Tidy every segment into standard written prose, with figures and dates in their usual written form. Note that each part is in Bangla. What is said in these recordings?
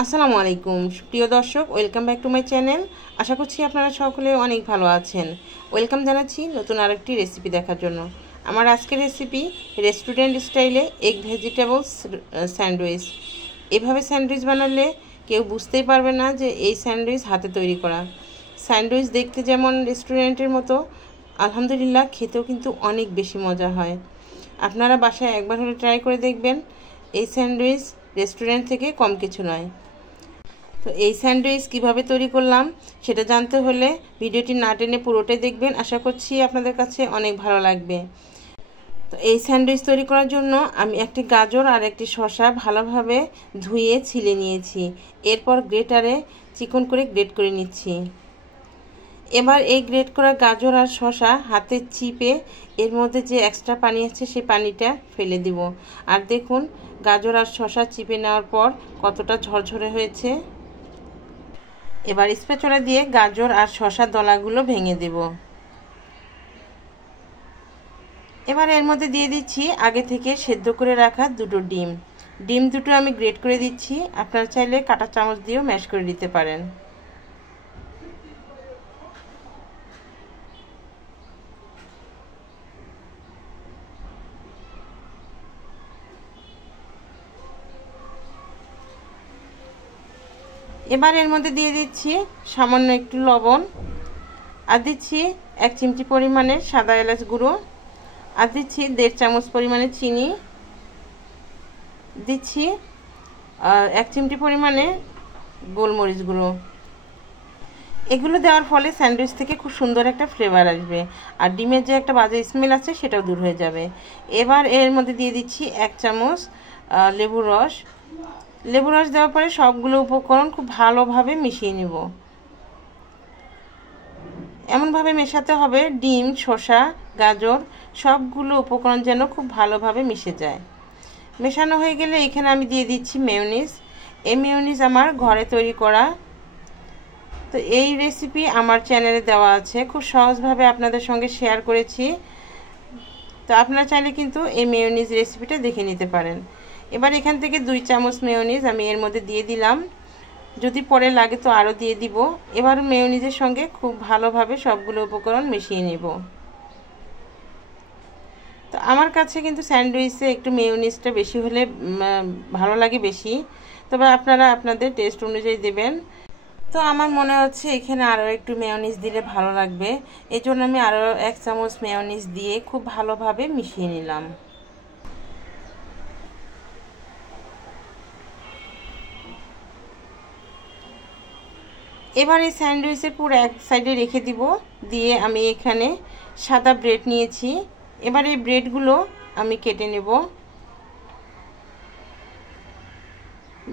আসসালামু আলাইকুম প্রিয় দর্শক, welcome back to my channel. আশা করছি আপনারা সকলে অনেক ভালো আছেন। ওয়েলকাম জানাচ্ছি নতুন আরেকটি রেসিপি দেখার জন্য। আমার আজকের রেসিপি রেস্টুরেন্ট স্টাইলে এগ ভেজিটেবলস স্যান্ডউইচ। এভাবে স্যান্ডউইচ বানালে কেউ বুঝতেই পারবে না যে এই স্যান্ডউইচ হাতে তৈরি করা। স্যান্ডউইচ দেখতে যেমন রেস্টুরেন্টের মতো, আলহামদুলিল্লাহ খেতেও কিন্তু অনেক বেশি মজা হয়। আপনারা বাসায় একবার হলে ট্রাই করে দেখবেন। এই স্যান্ডউইচ রেস্টুরেন্ট থেকে কম কিছু নয়। তো এই স্যান্ডউইচ কীভাবে তৈরি করলাম সেটা জানতে হলে ভিডিওটি না টেনে পুরোটাই দেখবেন। আশা করছি আপনাদের কাছে অনেক ভালো লাগবে। তো এই স্যান্ডউইচ তৈরি করার জন্য আমি একটি গাজর আর একটি শসা ভালোভাবে ধুয়ে ছিলে নিয়েছি। এরপর গ্রেটারে চিকন করে গ্রেট করে নিচ্ছি। এবার এই গ্রেট করা গাজর আর শসা হাতে চিপে এর মধ্যে যে এক্সট্রা পানি আছে সেই পানিটা ফেলে দিব। আর দেখুন গাজর আর শসা চিপে নেওয়ার পর কতটা ঝরঝরে হয়েছে। এবার স্প্যাচুলা দিয়ে গাজর আর শসার দলাগুলো ভেঙে দেব। এবার এর মধ্যে দিয়ে দিচ্ছি আগে থেকে সেদ্ধ করে রাখা দুটো ডিম। ডিম দুটো আমি গ্রেট করে দিচ্ছি। আপনারা চাইলে কাঁটা চামচ দিয়েও ম্যাশ করে দিতে পারেন। এবার এর মধ্যে দিয়ে দিচ্ছি সামান্য একটু লবণ, আর দিচ্ছি 1 চিমটি পরিমাণে সাদা এলাচ গুঁড়ো, আর দিচ্ছি 1.5 চামচ পরিমাণে চিনি, দিচ্ছি 1 চিমটি পরিমাণে গোলমরিচ গুঁড়ো। এগুলো দেওয়ার ফলে স্যান্ডউইচ থেকে খুব সুন্দর একটা ফ্লেভার আসবে, আর ডিমের যে একটা বাজে স্মেল আছে সেটাও দূর হয়ে যাবে। এবার এর মধ্যে দিয়ে দিচ্ছি 1 চামচ লেবুর রস। লেবুর রস দেওয়ার পরে সবগুলো উপকরণ খুব ভালোভাবে মিশিয়ে নিব। এমনভাবে মেশাতে হবে ডিম, শসা, গাজর সবগুলো উপকরণ যেন খুব ভালোভাবে মিশে যায়। মেশানো হয়ে গেলে এখানে আমি দিয়ে দিচ্ছি মেয়োনিজ। এই মেয়োনিজ আমার ঘরে তৈরি করা। তো এই রেসিপি আমার চ্যানেলে দেওয়া আছে, খুব সহজভাবে আপনাদের সঙ্গে শেয়ার করেছি। তো আপনারা চাইলে কিন্তু এই মেয়োনিজ রেসিপিটা দেখে নিতে পারেন। এবার এখান থেকে 2 চামচ মেয়োনিজ আমি এর মধ্যে দিয়ে দিলাম। যদি পরে লাগে তো আরও দিয়ে দিব। এবার মেয়োনিজের সঙ্গে খুব ভালোভাবে সবগুলো উপকরণ মিশিয়ে নেব। তো আমার কাছে কিন্তু স্যান্ডউইচে একটু মেয়োনিজটা বেশি হলে ভালো লাগে বেশি, তবে আপনারা আপনাদের টেস্ট অনুযায়ী দেবেন। তো আমার মনে হচ্ছে এখানে আরও একটু মেয়োনিজ দিলে ভালো লাগবে, এই জন্য আমি আরও 1 চামচ মেয়োনিজ দিয়ে খুব ভালোভাবে মিশিয়ে নিলাম। এবার এই স্যান্ডউইচের পুরো এক সাইডে রেখে দিব। দিয়ে আমি এখানে সাদা ব্রেড নিয়েছি। এবার এই ব্রেডগুলো আমি কেটে নেব।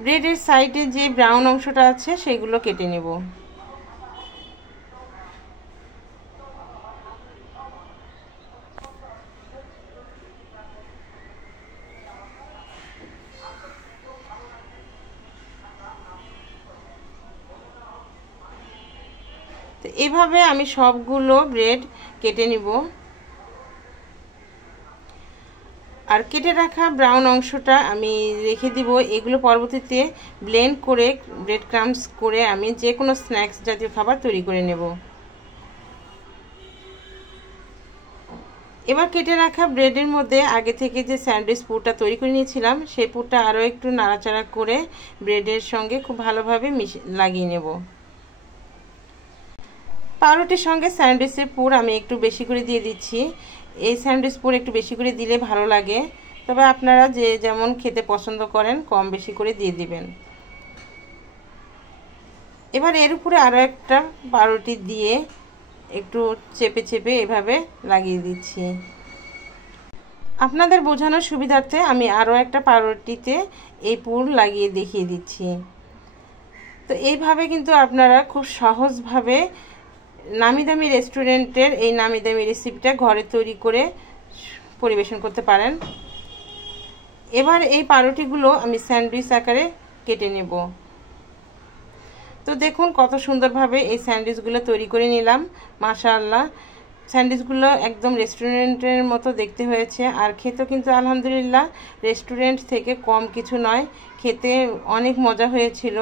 ব্রেডের সাইডে যে ব্রাউন অংশটা আছে সেগুলো কেটে নেব। তো এভাবে আমি সবগুলো ব্রেড কেটে নিব। আর কেটে রাখা ব্রাউন অংশটা আমি রেখে দিব। এগুলো পরবর্তীতে ব্লেন্ড করে ব্রেড ক্রাম্বস করে আমি যে কোনো স্ন্যাক্স জাতীয় খাবার তৈরি করে নেব। এবার কেটে রাখা ব্রেডের মধ্যে আগে থেকে যে স্যান্ডউইচ পুরটা তৈরি করে নিয়েছিলাম সেই পুরটা আরও একটু নাড়াচাড়া করে ব্রেডের সঙ্গে খুব ভালোভাবে লাগিয়ে নেব। পাউরুটির সঙ্গে স্যান্ডউইচের পুর আমি একটু বেশি করে দিয়ে দিচ্ছি। এই স্যান্ডউইচ পুর একটু বেশি করে দিলে ভালো লাগে, তবে আপনারা যে যেমন খেতে পছন্দ করেন কম বেশি করে দিয়ে দিবেন। এবার এর উপরে আরও একটা পাউরুটি দিয়ে একটু চেপে চেপে এভাবে লাগিয়ে দিচ্ছি। আপনাদের বোঝানোর সুবিধার্থে আমি আরও একটা পাউরুটিতে এই পুর লাগিয়ে দেখিয়ে দিচ্ছি। তো এইভাবে কিন্তু আপনারা খুব সহজভাবে নামি দামি রেস্টুরেন্টের এই নামি দামি রেসিপিটা ঘরে তৈরি করে পরিবেশন করতে পারেন। এবার এই পাউরুটিগুলো আমি স্যান্ডউইচ আকারে কেটে নেব। তো দেখুন কত সুন্দরভাবে এই স্যান্ডউইচগুলো তৈরি করে নিলাম। মাশাআল্লাহ স্যান্ডউইচগুলো একদম রেস্টুরেন্টের মতো দেখতে হয়েছে, আর খেতেও কিন্তু আলহামদুলিল্লাহ রেস্টুরেন্ট থেকে কম কিছু নয়, খেতে অনেক মজা হয়েছিল।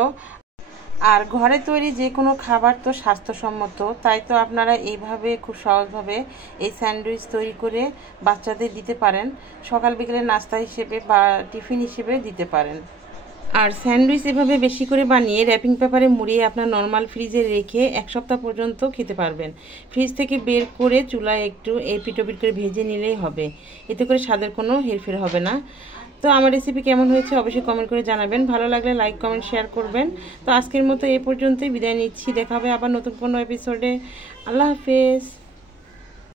আর ঘরে তৈরি যে কোনো খাবার তো স্বাস্থ্যসম্মত, তাই তো আপনারা এইভাবে খুব সহজভাবে এই স্যান্ডউইচ তৈরি করে বাচ্চাদের দিতে পারেন, সকাল বিকেলে নাস্তা হিসেবে বা টিফিন হিসেবে দিতে পারেন। আর স্যান্ডউইচ এভাবে বেশি করে বানিয়ে র্যাপিং পেপারে মুড়িয়ে আপনার নর্মাল ফ্রিজে রেখে 1 সপ্তাহ পর্যন্ত খেতে পারবেন। ফ্রিজ থেকে বের করে চুলায় একটু এপিটোপিট করে ভেজে নিলেই হবে, এতে করে স্বাদের কোনো হেরফের হবে না। তো আমার রেসিপি কেমন হয়েছে অবশ্যই কমেন্ট করে জানাবেন, ভালো লাগলে লাইক কমেন্ট শেয়ার করবেন। তো আজকের মতো এই পর্যন্তই বিদায় নিচ্ছি, দেখা হবে আবার নতুন কোনো এপিসোডে। আল্লাহ হাফেজ।